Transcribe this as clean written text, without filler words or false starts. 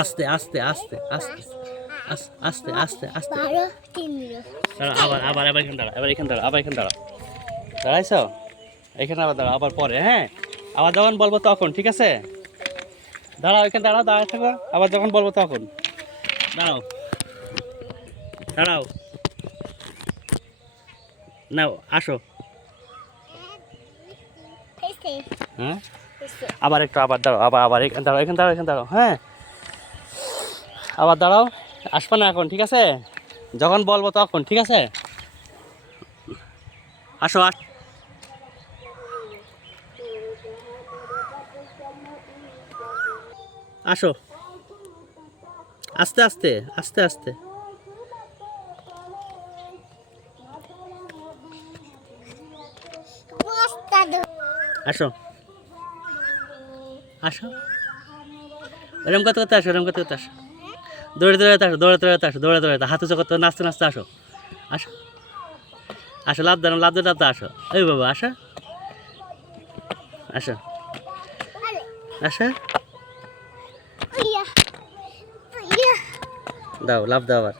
আস্তে আস্তে আস্তে আস্তে আস্তে আস্তে আস্তে। দাঁড়া, আবার আবার আবার এখানে দাঁড়া, এবার এখানে দাঁড়া, আবার এখানে দাঁড়া। দাঁড়াইছো? এখানে আবার দাঁড়া, আবার পরে, হ্যাঁ? আবার যখন বলবো তখন, ঠিক আছে? দাঁড়াও, এখানে দাঁড়াও, দাঁড়ায় থাকো, আবার যখন বলবো তখন। দাঁড়াও, দাঁড়াও, নাও, আসো। হ্যাঁ, আবার একটু, আবার দাঁড়াও, আবার আবার এখানে দাঁড়াও, এখানে দাঁড়াও, এখানে দাঁড়াও, হ্যাঁ? আবার দাঁড়াও, আসবে না এখন, ঠিক আছে? যখন বলবো তখন, ঠিক আছে? আসো, আসো, আস্তে আস্তে আস্তে আস্তে। আসো, আসো, এরম করতে করতে আসো, এরম করতে করতে আসো, দৌড়ে দৌড়ে আসো, দৌড়ে দৌড়ে আসো, দৌড়ে দৌড়ে হাত উঁচু করতে, নাচতে নাচতে আসো, আসো, আসো, লাভ দাও, লাভ দাও, লাভ দাও, আসো, এই বাবা, আসো, আসো, আসো, দাও, লাভ দাও আবার।